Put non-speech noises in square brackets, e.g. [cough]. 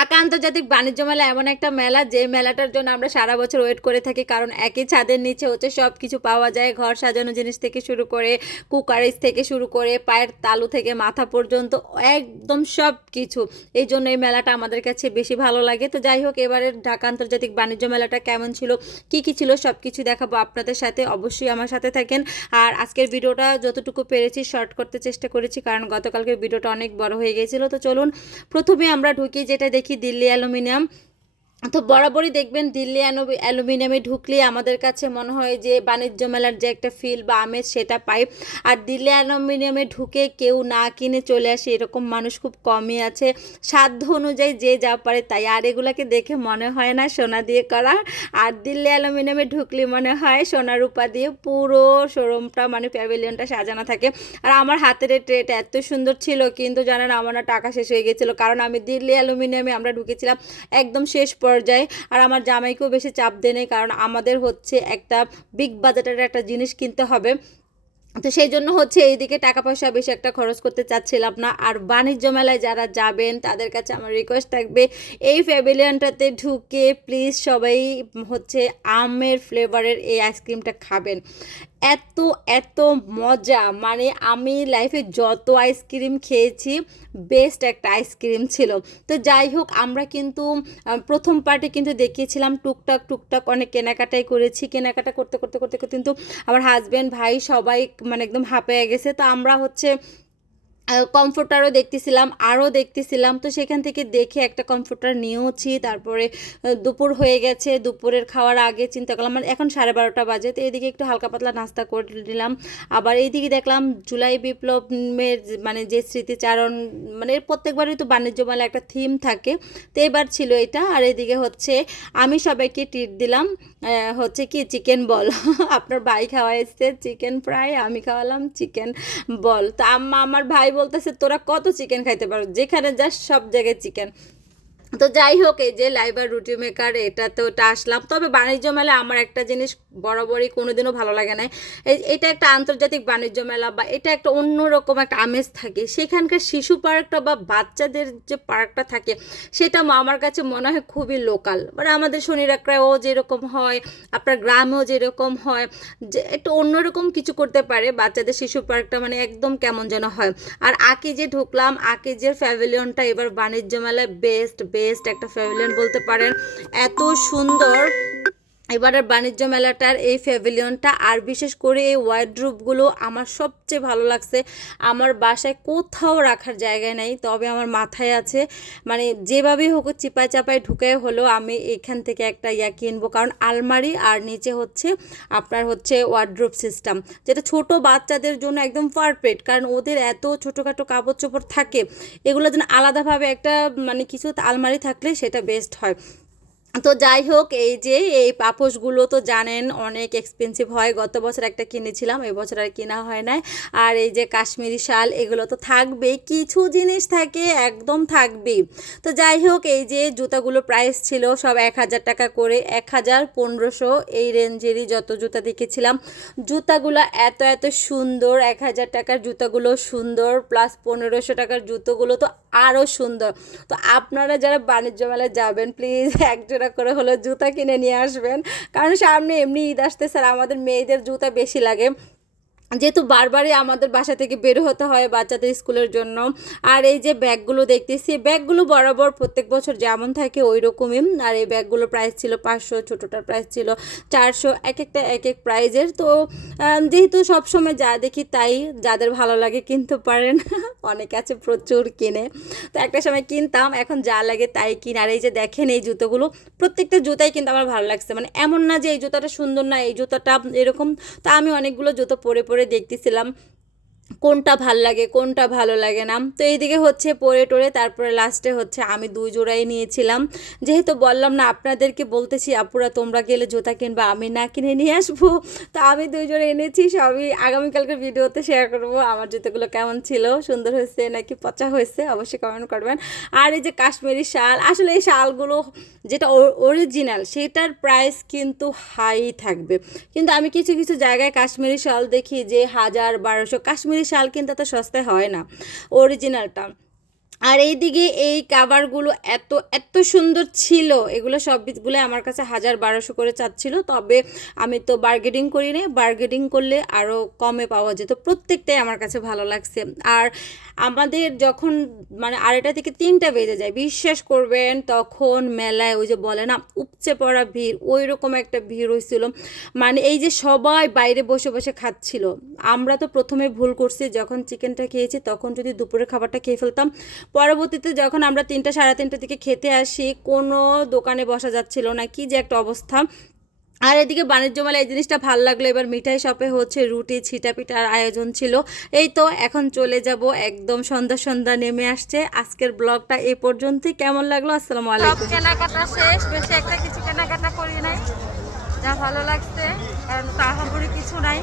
ঢাকা আন্তর্জাতিক বাণিজ্য মেলা এমন একটা মেলা যে মেলাটার জন্য আমরা সারা বছর ওয়েট করে থাকি, কারণ একই ছাদের নিচে হচ্ছে সব কিছু পাওয়া যায়, ঘর সাজানো জিনিস থেকে শুরু করে কুকারিজ থেকে শুরু করে, পায়ের তালু থেকে মাথা পর্যন্ত, একদম সব কিছু এই জন্য এই মেলাটা আমাদের কাছে বেশি ভালো লাগে। তো যাই হোক এবারের ঢাকা আন্তর্জাতিক বাণিজ্য মেলাটা কেমন ছিল, কি কি ছিল সব কিছু দেখাবো আপনাদের সাথে। অবশ্যই আমার সাথে থাকেন। আর আজকের ভিডিওটা যতটুকু পেরেছি শর্ট করতে চেষ্টা করেছি, কারণ গতকালকের ভিডিওটা অনেক বড় হয়ে গিয়েছিল। তো চলুন, প্রথমে আমরা ঢুকি, যেটা দেখি দিল্লি অ্যালুমিনিয়াম তো বরাবরই দেখবেন দিল্লি অ্যালুমিনিয়ামে ঢুকলে আমাদের কাছে মনে হয় যে বাণিজ্য মেলার যে একটা ফিল বা আমেজ সেটা পাই। আর দিল্লি অ্যালুমিনিয়ামে ঢুকে কেউ না কিনে চলে আসে এরকম মানুষ খুব কমই আছে। সাধ্য অনুযায়ী যে যা পারে তাই। আর এগুলাকে দেখে মনে হয় না সোনা দিয়ে করা। আর দিল্লি অ্যালুমিনিয়ামে ঢুকলে মনে হয় সোনা রূপা দিয়ে পুরো শোরুমটা মানে প্যাভিলিয়নটা সাজানো থাকে। আর আমার হাতের ট্রেটা এত সুন্দর ছিল, কিন্তু জানেন আমার না টাকা শেষ হয়ে গেছিল। কারণ আমি দিল্লি অ্যালুমিনিয়ামে আমরা ঢুকেছিলাম একদম শেষ পর্যায়ে আর আমার জামাইকেও বেশি চাপ দেয় কারণ আমাদের হচ্ছে একটা বিগ বাজেটের একটা জিনিস কিনতে হবে। তো সেই জন্য হচ্ছে এইদিকে টাকা পয়সা বেশি একটা খরচ করতে চাচ্ছিলাম না। আর বাণিজ্য মেলায় যারা যাবেন, তাদের কাছে আমার রিকোয়েস্ট থাকবে, এই প্যাভিলিয়নটাতে ঢুকে প্লিজ সবাই হচ্ছে আমের ফ্লেভারের এই আইসক্রিমটা খাবেন। এত এত মজা। মানে আমি লাইফে যত আইসক্রিম খেয়েছি বেস্ট একটা আইসক্রিম ছিল। তো যাই হোক, আমরা কিন্তু প্রথম পার্টে কিন্তু দেখিয়েছিলাম, টুকটাক টুকটাক অনেক কেনাকাটাই করেছি। কেনাকাটা করতে করতে করতে করতে কিন্তু আমার হাজব্যান্ড ভাই সবাই মানে একদম হাঁপে গেছে। তো আমরা হচ্ছে কমফোর্টারও দেখতেছিলাম, আরও দেখতেছিলাম। তো সেখান থেকে দেখে একটা কমফোর্টার নিয়েওছি। তারপরে দুপুর হয়ে গেছে। দুপুরের খাওয়ার আগে চিন্তা করলাম মানে এখন সাড়ে বারোটা বাজে। তো এদিকে একটু হালকা পাতলা নাস্তা করে নিলাম। আবার এইদিকে দেখলাম জুলাই বিপ্লবের মানে যে স্মৃতিচারণ মানে প্রত্যেকবারই তো বাণিজ্য মেলা একটা থিম থাকে। তো এবার ছিল এটা। আর এদিকে হচ্ছে, আমি সবাইকে ট্রিট দিলাম হচ্ছে কি চিকেন বল [laughs] আপনার ভাই খাওয়া এসছে চিকেন ফ্রাই আমি খাওয়ালাম চিকেন বল তা আমার ভাই বলতেছে, তোরা কত চিকেন খাইতে পারো? যেখানে যাস সব জায়গায় চিকেন তো যাই হোক, এই যে লাইবার রুটি মেকার এটা তো ওটা আসলাম। তবে বাণিজ্য মেলা আমার একটা জিনিস বরাবরই কোনোদিনও ভালো লাগে না। এটা একটা আন্তর্জাতিক বাণিজ্য মেলা বা এটা একটা অন্যরকম একটা আমেজ থাকে। সেখানকার শিশু পার্কটা বা বাচ্চাদের যে পার্কটা থাকে, সেটা আমার কাছে মনে হয় খুবই লোকাল মানে আমাদের শনিরাকড়াও যেরকম হয়, আপনার গ্রামেও যেরকম হয়, যে একটু অন্যরকম কিছু করতে পারে বাচ্চাদের শিশু পার্কটা মানে একদম কেমন যেন হয়। আর আকে যে ঢুকলাম আঁকে যে প্যাভিলিয়নটা এবার বাণিজ্য মেলায় বেস্ট বেস্ট একটা প্যাভিলিয়ন বলতে পারেন। এত সুন্দর এবারের বাণিজ্য মেলাটার এই প্যাভিলিয়নটা আর বিশেষ করে এই ওয়ার্ড্রুপগুলো আমার সবচেয়ে ভালো লাগছে। আমার বাসায় কোথাও রাখার জায়গায় নেই, তবে আমার মাথায় আছে। মানে যেভাবেই হোক চিপায় চাপায় ঢুকে হলেও আমি এখান থেকে একটা ইয়া কিনবো, কারণ আলমারি আর নিচে হচ্ছে আপনার হচ্ছে ওয়ার্ড্রোপ সিস্টেম, যেটা ছোট বাচ্চাদের জন্য একদম পারফেক্ট, কারণ ওদের এত ছোটোখাটো কাপড় চোপড় থাকে, এগুলো যেন আলাদাভাবে একটা মানে কিছু আলমারি থাকলে সেটা বেস্ট হয়। তো যাই হোক, এই যে এই পাপোশগুলো তো জানেন অনেক এক্সপেন্সিভ হয়। গত বছর একটা কিনেছিলাম এবছর আর কেনা হয় নাই। আর এই যে কাশ্মীরি শাল, এগুলো তো থাকবেই, কিছু জিনিস থাকে, একদম থাকবেই। তো যাই হোক, এই যে জুতাগুলো প্রাইস ছিল সব এক হাজার টাকা করে, এক হাজার পনেরোশো এই রেঞ্জেরই যত জুতা দেখেছিলাম। জুতাগুলো এত এত সুন্দর, এক হাজার টাকার জুতাগুলো সুন্দর প্লাস পনেরোশো টাকার জুতোগুলো তো আরও সুন্দর। তো আপনারা যারা বাণিজ্য মেলায় যাবেন প্লিজ [laughs] একজোড়া করে হলো জুতা কিনে নিয়ে আসবেন। কারণ সামনে এমনি ঈদ আসতে স্যার আমাদের মেয়েদের জুতা বেশি লাগে। যেহেতু বারবারই আমাদের বাসা থেকে বের হতে হয় বাচ্চাদের স্কুলের জন্য। আর এই যে ব্যাগগুলো দেখতেছি, ব্যাগগুলো বরাবর প্রত্যেক বছর যেমন থাকে ওই রকমই আর এই ব্যাগগুলোর প্রাইস ছিল পাঁচশো, ছোটোটার প্রাইস ছিল চারশো এক একটা এক এক প্রাইজের তো যেহেতু সবসময় যা দেখি তাই যাদের ভালো লাগে কিনতে পারেন। [laughs] অনেকে আছে প্রচুর কিনে। তো একটা সময় কিনতাম, এখন যা লাগে তাই কিন। আর এই যে দেখেন এই জুতোগুলো, প্রত্যেকটা জুতাই কিন্তু আমার ভালো লাগছে। মানে এমন না যে এই জুতাটা সুন্দর না, এই জুতাটা এরকম। তা আমি অনেকগুলো জুতো পরে পরে দেখতেছিলাম কোনটা ভালো লাগে, কোনটা ভালো লাগে না। তো এইদিকে হচ্ছে পরে টোরে, তারপরে লাস্টে হচ্ছে আমি দুই জোড়াই নিয়েছিলাম। যেহেতু বললাম না, আপনাদেরকে বলতেছি, আপুরা, তোমরা গেলে জুতা কিনবা, আমি না কিনে নিয়ে আসব। তো আমি দুই জোড়া এনেছি, সবই আগামীকালকে ভিডিওতে শেয়ার করব। আমার জুতোগুলো কেমন ছিল, সুন্দর হয়েছে নাকি পচা হয়েছে, অবশ্যই কমেন্ট করবেন। আর এই যে কাশ্মীরি শাল, আসলে এই শালগুলো যেটা অরিজিনাল সেটার প্রাইস কিন্তু হাই থাকবে। কিন্তু আমি কিছু কিছু জায়গায় কাশ্মীরি শাল দেখি যে হাজার বারোশো, কাশ্মীরি শাল কিন্তু এত সস্তায় হয় না। অরিজিনালটা আর এইদিকে এই কাভারগুলো এত এত সুন্দর ছিল। এগুলো সবগুলো আমার কাছে হাজার বারোশো করে চাচ্ছিল। তবে আমি তো বার্গেটিং করি নাই। বার্গেটিং করলে আরও কমে পাওয়া যেত। প্রত্যেকটাই আমার কাছে ভালো লাগছে। আর আমাদের যখন মানে আড়াইটা থেকে তিনটা বেজে যায়, বিশ্বাস করবেন, তখন মেলায় ওই যে বলে না, উপচে পড়া ভিড় ওই রকম একটা ভিড় হয়েছিল। মানে এই যে সবাই বাইরে বসে বসে খাচ্ছিল। আমরা তো প্রথমে ভুল করছি, যখন চিকেনটা খেয়েছি, তখন যদি দুপুরের খাবারটা খেয়ে ফেলতাম পরবর্তীতে যখন আমরা তিনটা সাড়ে তিনটার দিকে খেতে আসি কোনো দোকানে বসা যাচ্ছিল না। কি যে একটা অবস্থা। আর এদিকে বাণিজ্য মেলা এই জিনিসটা ভালো লাগল। এবার মিঠাই শপে হচ্ছে রুটি ছিটা পিঠার আয়োজন ছিল। এই তো এখন চলে যাব। একদম সন্ধ্যা সন্ধ্যা নেমে আসছে। আজকের ব্লগটা এই পর্যন্তই। কেমন লাগল? আসসালামু আলাইকুম। কেনাকাটা শেষ। বেশি একটা কিছু কেনাকাটা করি নাই। যা ভালো লাগছে। কারণ তাহাবুরি কিছু নাই।